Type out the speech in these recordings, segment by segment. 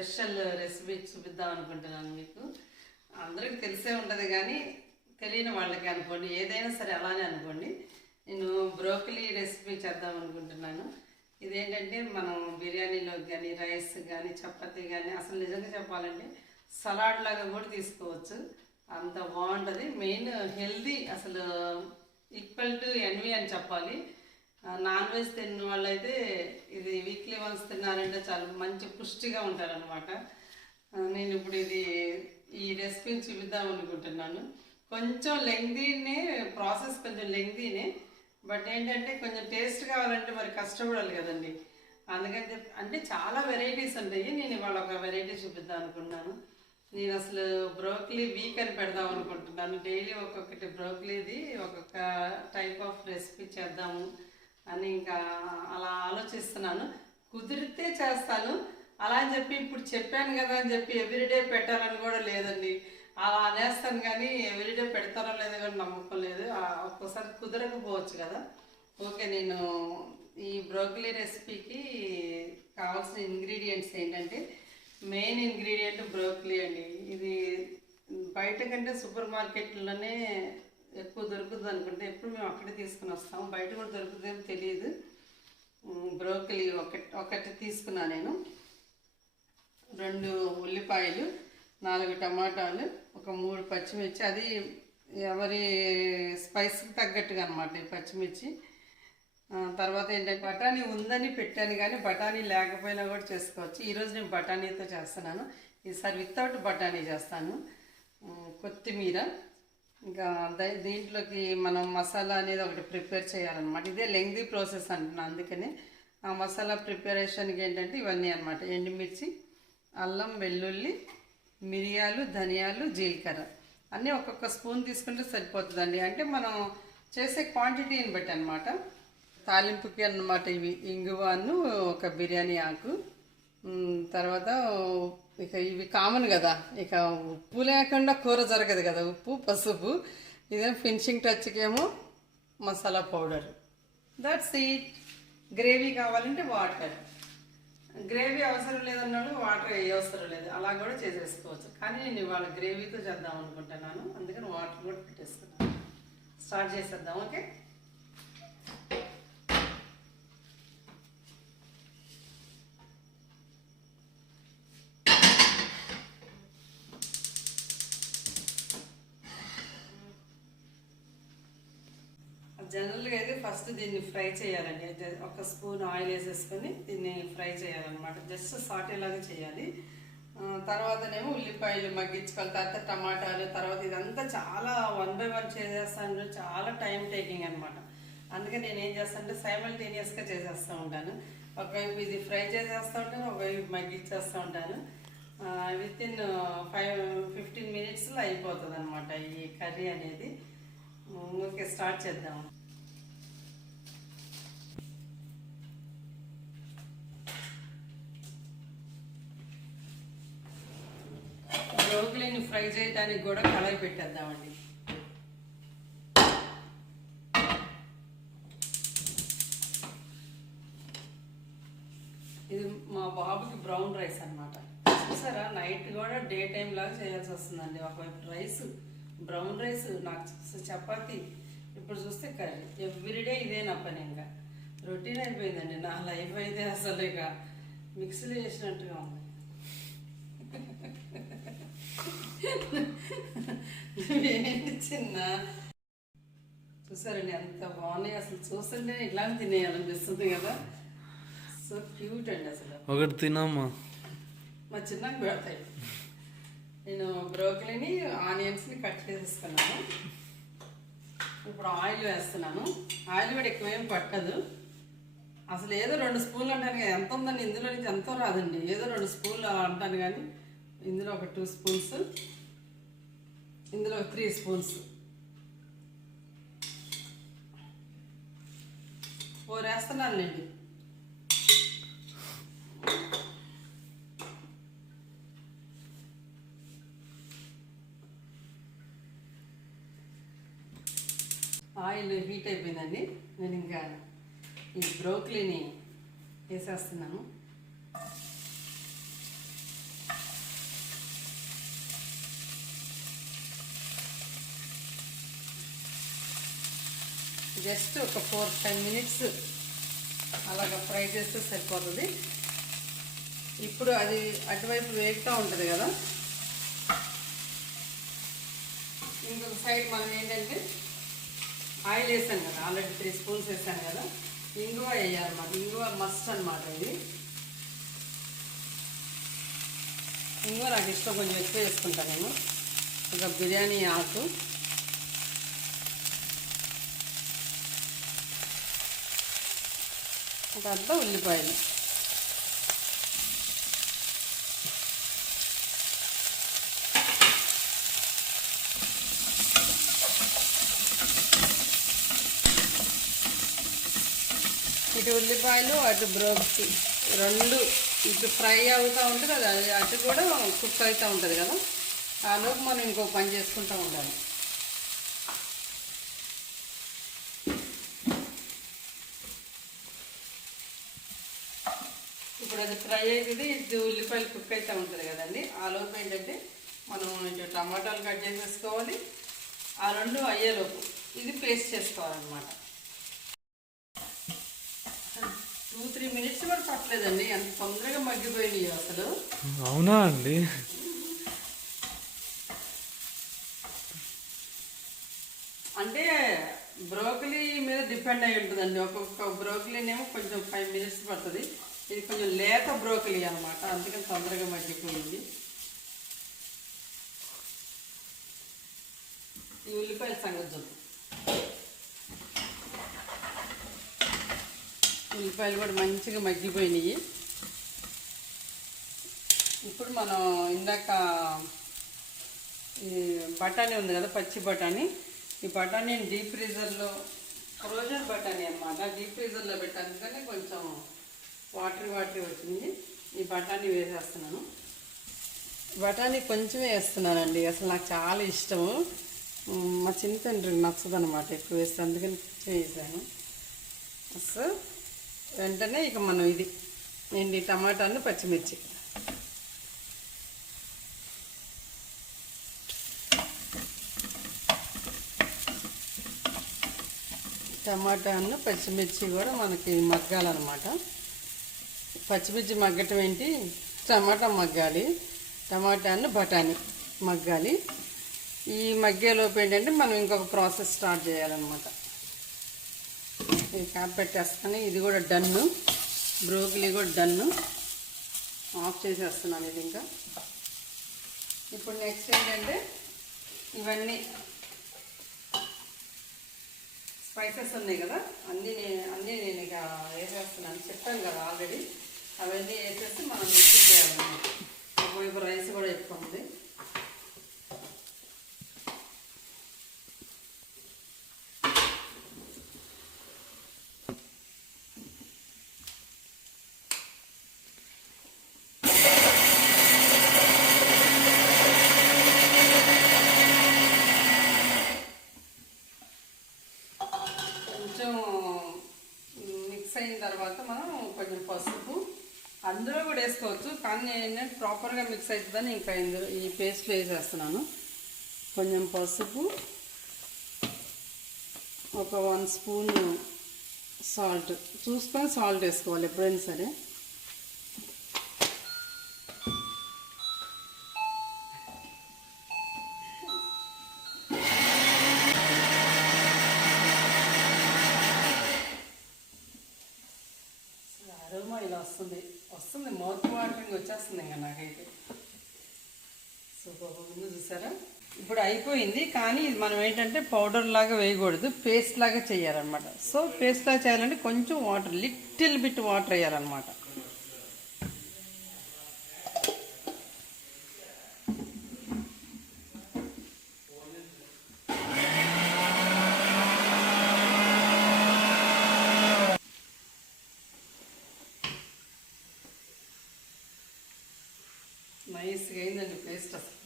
Special recipe చూపిద్దాం అనుకుంటున్నాను. మీకు అందరికి తెలిసే ఉంటుంది కానీ తెలియని వాళ్ళకి అనుకోండి, ఏదైనా సరే అలానే అనుకోండి. నేను బ్రోకలీ రెసిపీ చేద్దాం అనుకుంటున్నాను. ఇదేంటంటే మనం బిర్యానీలోకి కానీ రైస్ కానీ చపాతీ కానీ అసలు నిజంగా చెప్పాలంటే సలాడ్ లాగా కూడా తీసుకోవచ్చు, అంత బాగుంటుంది. మెయిన్ హెల్దీ, అసలు ఈక్వల్ టు ఎన్వి అని చెప్పాలి. నాన్ వెజ్ తిన్న వాళ్ళైతే ఇది వీక్లీ వన్స్ తిన్నారంటే చాలా మంచి పుష్టిగా ఉంటారనమాట. నేను ఇప్పుడు ఈ రెసిపీని చూపిద్దాం అనుకుంటున్నాను. కొంచెం లెంగ్దీనే ప్రాసెస్, కొంచెం లెంగ్దీనే, బట్ ఏంటంటే కొంచెం టేస్ట్ కావాలంటే మరి కష్టపడాలి కదండి. అందుకని అంటే చాలా వెరైటీస్ ఉంటాయి. నేను ఇవాళ ఒక వెరైటీ చూపిద్దాం అనుకున్నాను. నేను అసలు బ్రోకలీ వీక్ అని పెడదాం అనుకుంటున్నాను. డైలీ ఒక్కొక్కటి బ్రోకలీది ఒక్కొక్క టైప్ ఆఫ్ రెసిపీ చేద్దాము అని ఇంకా అలా ఆలోచిస్తున్నాను. కుదిరితే చేస్తాను, అలా అని చెప్పి ఇప్పుడు చెప్పాను కదా అని చెప్పి ఎవ్రీడే పెట్టాలని కూడా లేదండి. అలా అనేస్తాను కానీ ఎవ్రీడే పెడతారో లేదో కానీ నమ్మకం లేదు. ఒక్కోసారి కుదరకపోవచ్చు కదా. ఓకే, నేను ఈ బ్రోకలీ రెసిపీకి కావాల్సిన ఇంగ్రీడియంట్స్ ఏంటంటే, మెయిన్ ఇంగ్రీడియంట్ బ్రోకలీ అండి. ఇది బయట కంటే సూపర్ మార్కెట్లోనే ఎక్కువ దొరుకుతుంది అనుకుంటే ఎప్పుడు మేము అక్కడే తీసుకుని వస్తాము. బయట కూడా దొరుకుతుందేమో తెలియదు. బ్రోకలీ ఒకటి తీసుకున్నా నేను. 2 ఉల్లిపాయలు, 4 టమాటాలు, ఒక 3 పచ్చిమిర్చి, అది ఎవరి స్పైస్కి తగ్గట్టుగా అనమాట ఈ పచ్చిమిర్చి. తర్వాత ఏంటంటే బఠానీ ఉందని పెట్టాను కానీ బఠానీ లేకపోయినా కూడా చేసుకోవచ్చు. ఈరోజు నేను బఠానీతో చేస్తున్నాను, ఈసారి వితౌట్ బఠానీ చేస్తాను. కొత్తిమీర, ఇంకా దీంట్లోకి మనం మసాలా అనేది ఒకటి ప్రిపేర్ చేయాలన్నమాట. ఇదే లెంగ్దీ ప్రాసెస్ అంటున్నాను, అందుకనే ఆ మసాలా ప్రిపరేషన్కి ఏంటంటే ఇవన్నీ అనమాట: ఎండుమిర్చి, అల్లం, వెల్లుల్లి, మిరియాలు, ధనియాలు, జీలకర్ర అన్నీ ఒక్కొక్క స్పూన్ తీసుకుంటే సరిపోతుందండి. అంటే మనం చేసే క్వాంటిటీని బట్టి అనమాట. తాలింపుకి అన్నమాట ఇవి ఇంగువను, ఒక బిర్యానీ ఆకు, తర్వాత ఇక ఇవి కామన్ కదా. ఇక ఉప్పు లేకుండా కూర జరగదు కదా, ఉప్పు, పసుపు. ఇదేమో ఫినిషింగ్ టచ్కి ఏమో masala powder. That's it. Gravy కావాలంటే వాటర్, గ్రేవీ అవసరం లేదన్నాడు వాటర్ ఏ అవసరం లేదు, అలా కూడా చేసేసుకోవచ్చు. కానీ నేను ఇవాళ గ్రేవీతో చేద్దాం అనుకుంటున్నాను, అందుకని వాటర్ కూడా పెట్టేసుకున్నాను. స్టార్ట్ చేసేద్దాం. ఓకే, జనరల్గా అయితే ఫస్ట్ దీన్ని ఫ్రై చేయాలండి. ఒక స్పూన్ ఆయిల్ వేసేసుకొని దీన్ని ఫ్రై చేయాలన్నమాట. జస్ట్ సాటేలాగా చేయాలి. తర్వాతనేమో ఉల్లిపాయలు మగ్గించుకోవాలి, తర్వాత టమాటాలు, తర్వాత ఇదంతా చాలా 1 by 1 చేసేస్తాను. చాలా టైం టేకింగ్ అనమాట. అందుకే నేను ఏం చేస్తానంటే సైమల్టేనియస్గా చేసేస్తూ ఉంటాను. ఒకవైపు ఇది ఫ్రై చేసేస్తూ ఉంటాను, ఒకవైపు మగ్గించేస్తూ ఉంటాను. వితిన్ 15 minutesలో అయిపోతుంది అనమాట ఈ కర్రీ అనేది. ఓకే, స్టార్ట్ చేద్దాము. బ్రోకలీని ఫ్రై చేయడానికి కూడా కళాయి పెట్టేద్దామండి. ఇది మా బాబుకి బ్రౌన్ రైస్ అనమాట. చూసారా, నైట్ కూడా డే టైం లాగా చేయాల్సి వస్తుందండి. ఒకవైపు రైస్, బ్రౌన్ రైస్, నాకు చపాతి, ఇప్పుడు చూస్తే కర్రీ. ఎవ్రీడే ఇదే నా పని, ఇంకా రొటీన్ అయిపోయిందండి నా లైఫ్ అయితే. అసలు ఇక మిక్సీలో చేసినట్టుగా ఉంది. ఏంటి చిన్న, చూసారండి ఎంత బాగున్నాయి. అసలు చూస్తుంటే ఇలాంటి తినేయాలనిపిస్తుంది కదా. సో క్యూట్ అండి. అసలు ఒకటి తినమ్మా, మా చిన్నకి పెడతాయి. నేను బ్రోకలీని, ఆనియన్స్ని కట్ చేసేసుకున్నాను. ఇప్పుడు ఆయిల్ వేస్తున్నాను. ఆయిల్ కూడా ఎక్కువేం పట్టదు. అసలు ఏదో 2 స్పూన్లు అంటాను కదా, ఎంత ఉందండి ఇందులో నుంచి ఎంతో రాదండి. ఏదో 2 స్పూన్లు అలా అంటాను కానీ ఇందులో ఒక 2 స్పూన్స్, ఇందులో 3 స్పూన్స్, 4 వేస్తున్నానులేండి. ఆయిల్ హీట్ అయిపోయిందండి. నేను ఇంకా ఈ బ్రోకలీని వేసేస్తున్నాను. జస్ట్ ఒక 4-5 మినిట్స్ అలాగ ఫ్రై చేస్తే సరిపోతుంది. ఇప్పుడు అది అటువైపు వేగుతూ ఉంటుంది కదా, ఇంకొక సైడ్ మనం ఏంటంటే ఆయిల్ వేసాను కదా, ఆల్రెడీ 3 స్పూన్స్ వేసాను కదా, ఇంగువ వేయాలన్నమాట. ఇంగువ మస్ట్ అనమాట. ఇది ఇంగువ నాకు ఇష్టం, కొంచెం ఎక్కువ వేసుకుంటాను నేను. ఒక బిర్యానీ ఆకు, ఒక అర్ధ ఉల్లిపాయలు, ఇటు ఉల్లిపాయలు అటు బ్రోక్లీ రెండు ఇటు ఫ్రై అవుతూ ఉంటుంది కదా, అటు కూడా కుక్ అవుతూ ఉంటుంది కదా. ఆలోపు మనం ఇంకో పని చేసుకుంటూ ఉండాలి. ఇప్పుడు అది ఫ్రై అవుతుంది, ఇటు ఉల్లిపాయలు కుక్ అవుతూ ఉంటుంది కదండి. ఆలోపు ఏంటంటే మనం ఇటు టమాటాలు కట్ చేసేసుకోవాలి. ఆ రెండు అయ్యేలోపు ఇది పేస్ట్ చేసుకోవాలన్నమాట. 2-3 మినిట్స్ కూడా పట్టలేదండి, అంత తొందరగా మగ్గిపోయినాయి అసలు. అవునా అండి? అంటే బ్రోకలీ మీద డిపెండ్ అయి ఉంటుందండి. ఒక్కొక్క బ్రోకలీనేమో కొంచెం 5 మినిట్స్ పడుతుంది. ఇది కొంచెం లేత బ్రోకలీ అనమాట, అందుకని తొందరగా మగ్గిపోయింది. ఈ ఉల్లిపాయల సంగతి చూద్దాం. ఉల్లిపాయలు కూడా మంచిగా మగ్గిపోయినాయి. ఇప్పుడు మనం ఇందాక ఈ బఠానీ ఉంది కదా, పచ్చి బఠానీ, ఈ బఠానీని డీప్ ఫ్రీజర్లో, ఫ్రోజన్ బఠానీ అనమాట, డీప్ ఫ్రీజర్లో పెట్టాను. అందుకని కొంచెం వాటరీ వచ్చింది. ఈ బఠానీ వేసేస్తున్నాను. బఠానీ కొంచెమే వేస్తున్నానండి, అసలు నాకు చాలా ఇష్టము. మా చిన్న తండ్రికి నచ్చదు అనమాట ఎక్కువ వేస్తే, అందుకని కొంచెం వేసాను. అసలు వెంటనే ఇక మనం ఇది ఏంటి టమాటాను పచ్చిమిర్చి, టమాటాను పచ్చిమిర్చి కూడా మనకి మగ్గాలన్నమాట. పచ్చిమిర్చి మగ్గటం ఏంటి, టమాటా మగ్గాలి, టమాటాను బఠానీ మగ్గాలి. ఈ మగ్గేలోపు ఏంటంటే మనం ఇంకొక ప్రాసెస్ స్టార్ట్ చేయాలన్నమాట. ఇది క్యాప్ పెట్టేస్తాను. ఇది కూడా డన్ను, బ్రోకలీ కూడా డన్ను, ఆఫ్ చేసేస్తున్నాను ఇది. ఇంకా ఇప్పుడు నెక్స్ట్ ఏంటంటే ఇవన్నీ స్పైసెస్ ఉన్నాయి కదా, అన్నీ నేను ఇక వేసేస్తున్నాను. చెప్పాను కదా ఆల్రెడీ, అవన్నీ వేసేసి మనం మిక్సీ చేయాలన్నమాట. ఒకవైపు రైస్ కూడా ఎక్కువ ఉంది. అయిన తర్వాత మనం కొంచెం పసుపు అందులో కూడా వేసుకోవచ్చు, కానీ నేను ప్రాపర్గా మిక్స్ అవుతుందని ఇంకా ఇందులో ఈ పేస్ట్లో వేసేస్తున్నాను. కొంచెం పసుపు, ఒక 1 స్పూన్ సాల్ట్, చూసుకొని సాల్ట్ వేసుకోవాలి ఎప్పుడైనా సరే. అరోమా ఇలా వస్తుంది మౌత్ వాటరింగ్ వచ్చేస్తుంది ఇంకా నాకైతే. సూపర్ ముందు చూసారా. ఇప్పుడు అయిపోయింది, కానీ ఇది మనం ఏంటంటే పౌడర్ లాగా వేయకూడదు, పేస్ట్ లాగా చేయాలన్నమాట. సో పేస్ట్ లాగా చేయాలంటే కొంచెం వాటర్, లిటిల్ బిట్ వాటర్ వేయాలన్నమాట. నైస్గా అయిందండి పేస్ట్. అసలు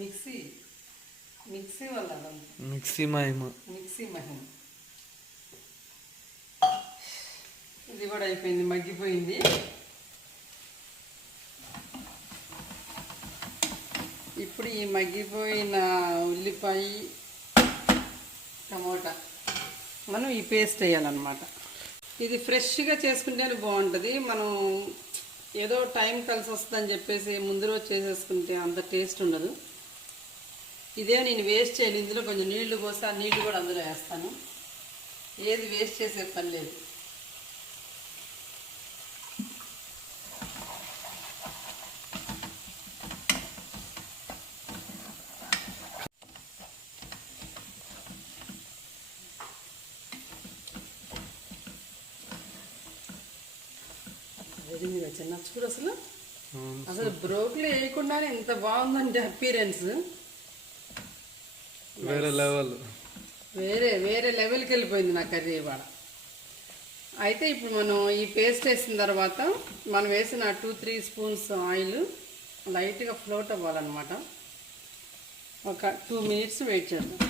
మిక్సీ వల్ల మిక్సీ మహిమ. ఇది కూడా అయిపోయింది, మగ్గిపోయింది. ఇప్పుడు ఈ మగ్గిపోయిన ఉల్లిపాయ టమోటా మనం ఈ పేస్ట్ వేయాలన్నమాట. ఇది ఫ్రెష్గా చేసుకుంటేనే బాగుంటుంది. మనం ఏదో టైం కలిసి వస్తుందని చెప్పేసి ముందు రోజు చేసేసుకుంటే అంత టేస్ట్ ఉండదు. ఇదే నేను వేస్ట్ చేయను. ఇందులో కొంచెం నీళ్లు పోసి ఆ నీళ్లు కూడా అందులో వేస్తాను. ఏది వేస్ట్ చేసే పని లేదు. చిన్న చూడు అసలు అసలు బ్రోకలీ వేయకుండానే ఎంత బాగుందంటే అపీరెన్స్ వేరే లెవెల్, వేరే లెవెల్కి వెళ్ళిపోయింది నా కర్రీ ఇవాళ. అయితే ఇప్పుడు మనం ఈ పేస్ట్ వేసిన తర్వాత మనం వేసిన 2-3 స్పూన్స్ ఆయిల్ లైట్గా ఫ్లోట్ అవ్వాలన్నమాట. ఒక 2 మినిట్స్ వెయిట్ చేద్దాం.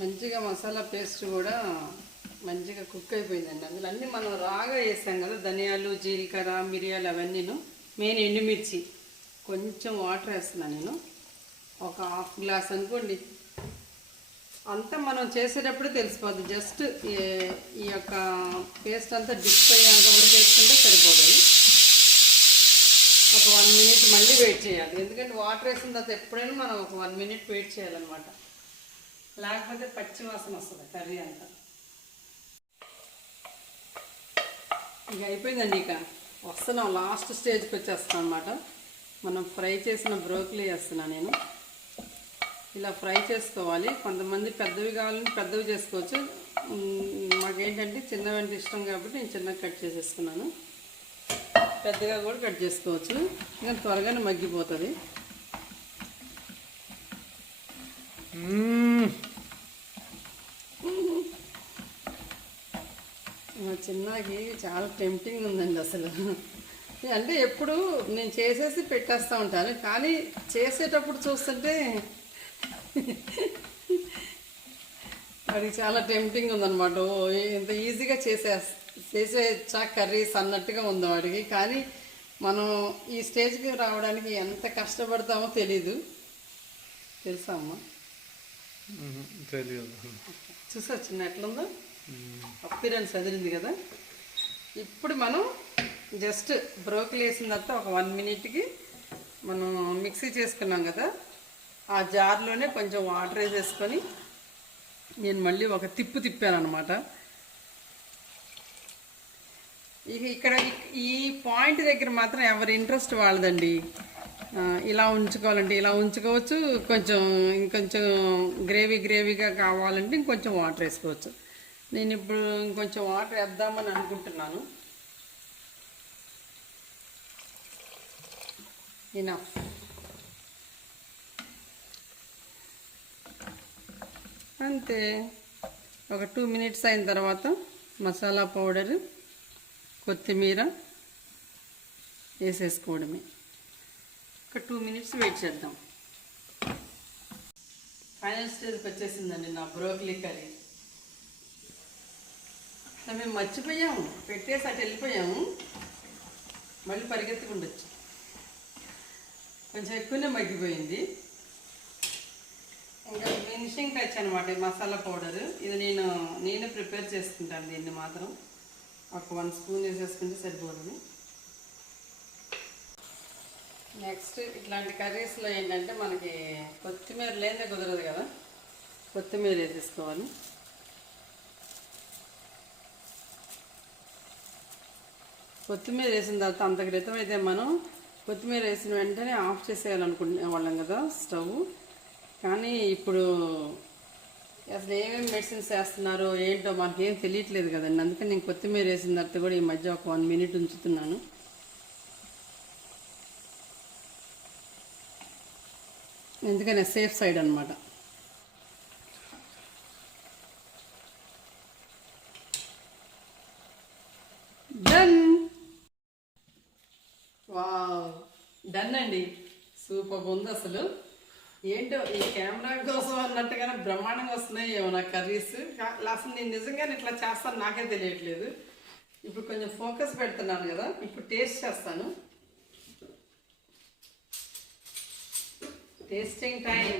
మంచిగా మసాలా పేస్ట్ కూడా మంచిగా కుక్ అయిపోయిందండి. అందులో అన్నీ మనం రాగా వేసాం కదా, ధనియాలు, జీలకర్ర, మిరియాలు అవన్నీను. మెయిన్ ఎండుమిర్చి. కొంచెం వాటర్ వేస్తున్నాను నేను, ఒక హాఫ్ గ్లాస్ అనుకోండి. అంతా మనం చేసేటప్పుడు తెలిసిపోద్ది. జస్ట్ ఈ యొక్క పేస్ట్ అంతా డిప్ అయ్యేంత వరకు వేసుకుంటే సరిపోతుంది. ఒక 1 మినిట్ మళ్ళీ వెయిట్ చేయాలి. ఎందుకంటే వాటర్ వేసిన తర్వాత ఎప్పుడైనా మనం ఒక 1 మినిట్ వెయిట్ చేయాలన్నమాట. లేకపోతే పచ్చి వాసన వస్తుంది కర్రీ అంతా. ఇక అయిపోయిందండి. ఇక వస్తున్నాం, లాస్ట్ స్టేజ్కి వచ్చేస్తాం అన్నమాట. మనం ఫ్రై చేసిన బ్రోకలీ వేస్తున్నాను నేను. ఇలా ఫ్రై చేసుకోవాలి. కొంతమంది పెద్దవి కావాలని పెద్దవి చేసుకోవచ్చు. మాకేంటంటే చిన్నవంటే ఇష్టం కాబట్టి నేను చిన్నగా కట్ చేసేసుకున్నాను. పెద్దగా కూడా కట్ చేసుకోవచ్చు, ఇంకా త్వరగానే మగ్గిపోతుంది. మా చిన్నకి చాలా టెంప్టింగ్ ఉందండి అసలు. అంటే ఎప్పుడు నేను చేసేసి పెట్టేస్తూ ఉంటాను, కానీ చేసేటప్పుడు చూస్తుంటే అది చాలా టెంప్టింగ్ ఉందన్నమాట. ఇంత ఈజీగా చేసేచ్చా కర్రీస్ అన్నట్టుగా ఉంది వాడికి. కానీ మనం ఈ స్టేజ్కి రావడానికి ఎంత కష్టపడతామో తెలీదు. తెలుసా అమ్మా? తెలియదు. చూసా చిన్న ఎట్లుందో అపీరెన్స్ అదిరింది కదా. ఇప్పుడు మనం జస్ట్ బ్రోకలీ వేసిన తర్వాత ఒక 1 మినిట్కి మనం మిక్సీ చేసుకున్నాం కదా, ఆ జార్లోనే కొంచెం వాటర్ వేసేసుకొని నేను మళ్ళీ ఒక తిప్పాను అనమాట. ఇక ఇక్కడ ఈ పాయింట్ దగ్గర మాత్రం ఎవరి ఇంట్రెస్ట్ వాళ్ళదండి. ఇలా ఉంచుకోవాలంటే ఇలా ఉంచుకోవచ్చు, ఇంకొంచెం గ్రేవీగా కావాలంటే ఇంకొంచెం వాటర్ వేసుకోవచ్చు. నేను ఇప్పుడు ఇంకొంచెం వాటర్ వేద్దామని అనుకుంటున్నాను. ఇనఫ్. అంతే. ఒక 2 మినిట్స్ అయిన తర్వాత మసాలా పౌడర్, కొత్తిమీర వేసేసుకోవడమే. ఒక 2 మినిట్స్ వెయిట్ చేద్దాం. ఫైనల్ స్టేజ్కి వచ్చేసిందండి నా బ్రోకలీ కర్రీ. మేము మర్చిపోయాము, పెట్టేసి అటు వెళ్ళిపోయాము, మళ్ళీ పరిగెత్తుకుండొచ్చు. కొంచెం ఎక్కువనే మగ్గిపోయింది. ఇంకా ఫినిషింగ్ టచ్ అనమాట ఈ మసాలా పౌడర్. ఇది నేనే ప్రిపేర్ చేసుకుంటాను. దీన్ని మాత్రం ఒక 1 స్పూన్ వేసేసుకుంటే సరిపోతుంది. నెక్స్ట్ ఇట్లాంటి కర్రీస్లో ఏంటంటే మనకి కొత్తిమీర లేదే కుదరదు కదా, కొత్తిమీర వేసేసుకోవాలి. కొత్తిమీర వేసిన తర్వాత అంత క్రితం అయితే మనం కొత్తిమీర వేసిన వెంటనే ఆఫ్ చేసేయాలనుకునే వాళ్ళం కదా స్టవ్. కానీ ఇప్పుడు అసలు ఏమేమి మెడిసిన్స్ వేస్తున్నారో ఏంటో మనకేం తెలియట్లేదు కదండి. అందుకని నేను కొత్తిమీర వేసిన తర్వాత కూడా ఈ మధ్య ఒక 1 మినిట్ ఉంచుతున్నాను. ఎందుకని సేఫ్ సైడ్ అనమాట. డన్. వావ్, డన్ అండి. సూపర్ ఉంది అసలు. ఏంటో ఈ కెమెరా కోసం అన్నట్టుగానే బ్రహ్మాండంగా వస్తున్నాయి ఏమన్నా కర్రీస్. అసలు నేను నిజంగానే ఇట్లా చేస్తాను నాకే తెలియట్లేదు. ఇప్పుడు కొంచెం ఫోకస్ పెడుతున్నాను కదా, ఇప్పుడు టేస్ట్ చేస్తాను. Tasting time.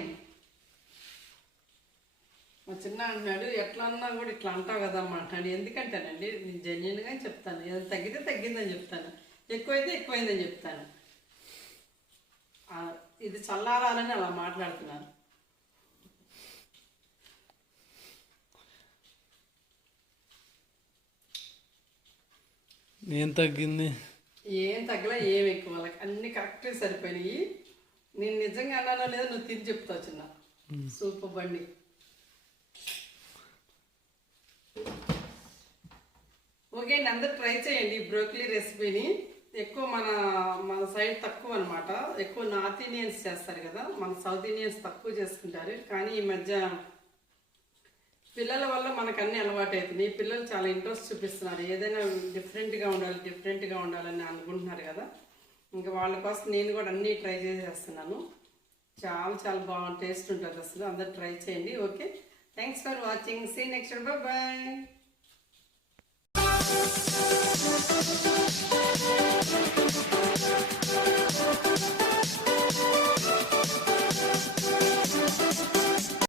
మా చిన్న అంటున్నాడు, ఎట్లా అన్నా కూడా ఇట్లా అంటావు కదమ్మా అంటాడు. ఎందుకంటానండి, నేను జెన్యున్గా చెప్తాను. ఏదైనా తగ్గితే తగ్గిందని చెప్తాను, ఎక్కువైతే ఎక్కువైందని చెప్తాను. ఇది చల్లారాలని అలా మాట్లాడుతున్నాను. ఏం తగ్గింది? ఏం తగ్గలా, ఏం ఎక్కువ, వాళ్ళకి అన్ని కరెక్ట్గా సరిపోయినాయి. నేను నిజంగా అన్నానో లేదో నువ్వు తిని చెప్తావు చిన్న. సూపర్ బండి. ఓకే అండి, అందరు ట్రై చేయండి ఈ బ్రోకలీ రెసిపీని. ఎక్కువ మన సైడ్ తక్కువ అనమాట. ఎక్కువ నార్త్ ఇండియన్స్ చేస్తారు కదా, మన సౌత్ ఇండియన్స్ తక్కువ చేసుకుంటారు. కానీ ఈ మధ్య పిల్లల వల్ల మనకు అన్ని అలవాటు అవుతున్నాయి. పిల్లలు చాలా ఇంట్రెస్ట్ చూపిస్తున్నారు, ఏదైనా డిఫరెంట్గా ఉండాలని అనుకుంటున్నారు కదా. ఇంకా వాళ్ళ కోసం నేను కూడా అన్నీ ట్రై చేసేస్తున్నాను. చాలా చాలా బాగా టేస్ట్ ఉంటుంది అసలు. అందరు ట్రై చేయండి. Okay, thanks for watching. See next. Bye.